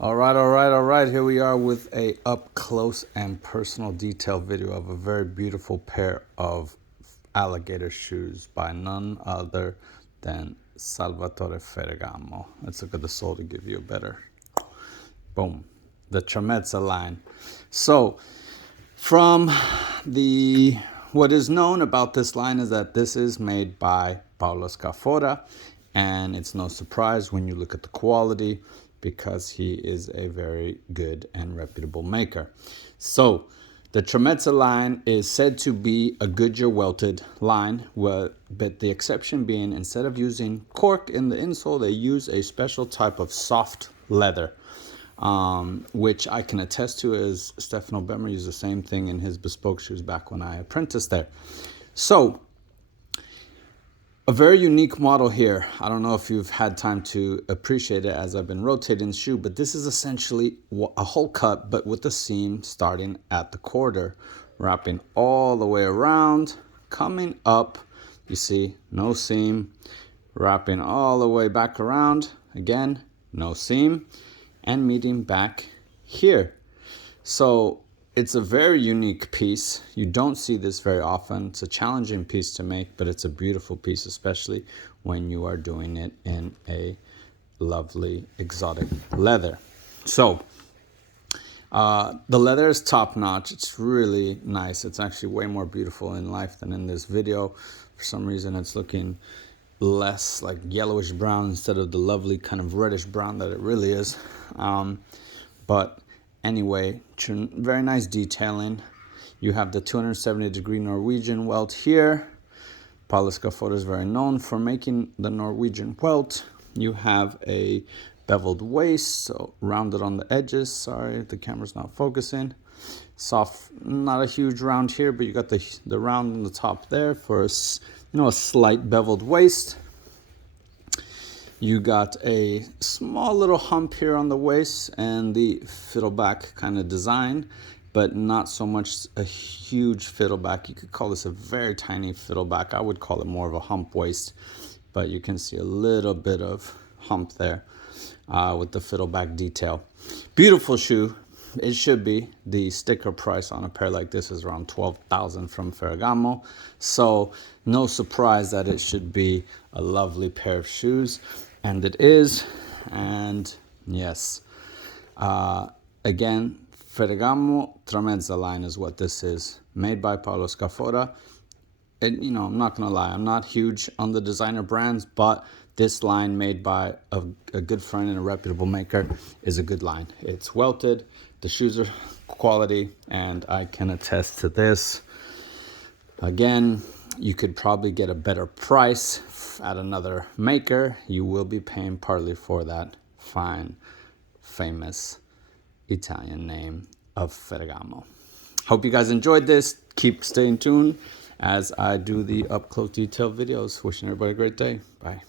All right. Here we are with a up close and personal detail video of a very beautiful pair of alligator shoes by none other than Salvatore Ferragamo. Let's look at the sole to give you a better. Boom. The Tramezza line. So, from the what is known about this line is that this is made by Paolo Scafora, and it's no surprise when you look at the quality because he is a very good and reputable maker. So the Tramezza line is said to be a Goodyear welted line, but the exception being instead of using cork in the insole, they use a special type of soft leather. Which I can attest to, as Stefano Bemmer used the same thing in his bespoke shoes back when I apprenticed there. So, a very unique model here. I don't know if you've had time to appreciate it as I've been rotating the shoe, but this is essentially a whole cut, but with the seam starting at the quarter, wrapping all the way around, coming up, you see, no seam, wrapping all the way back around, again, no seam, and meeting back here. So it's a very unique piece. You don't see this very often. It's a challenging piece to make, but it's a beautiful piece, especially when you are doing it in a lovely exotic leather. So the leather is top notch. It's really nice. It's actually way more beautiful in life than in this video. For some reason, it's looking less like yellowish brown instead of the lovely kind of reddish brown that it really is. But anyway, very nice detailing. You have the 270-degree Norwegian welt here. Paolo Scafora is very known for making the Norwegian welt. You have a beveled waist, so rounded on the edges. Sorry, the camera's not focusing. Soft, not a huge round here, but you got the round on the top there for a slight beveled waist. You got a small little hump here on the waist and the fiddleback kind of design, but not so much a huge fiddleback. You could call this a very tiny fiddleback. I would call it more of a hump waist, but you can see a little bit of hump there with the fiddleback detail. Beautiful shoe. It should be. The sticker price on a pair like this is around $12,000 from Ferragamo. So no surprise that it should be a lovely pair of shoes. And it is. And yes, again, Ferragamo Tramezza line is what this is. Made by Paolo Scafora. And, I'm not going to lie, I'm not huge on the designer brands, but this line made by a good friend and a reputable maker is a good line. It's welted, the shoes are quality, and I can attest to this. Again, you could probably get a better price at another maker. You will be paying partly for that fine, famous Italian name of Ferragamo. Hope you guys enjoyed this. Keep staying tuned as I do the up-close detail videos. Wishing everybody a great day. Bye.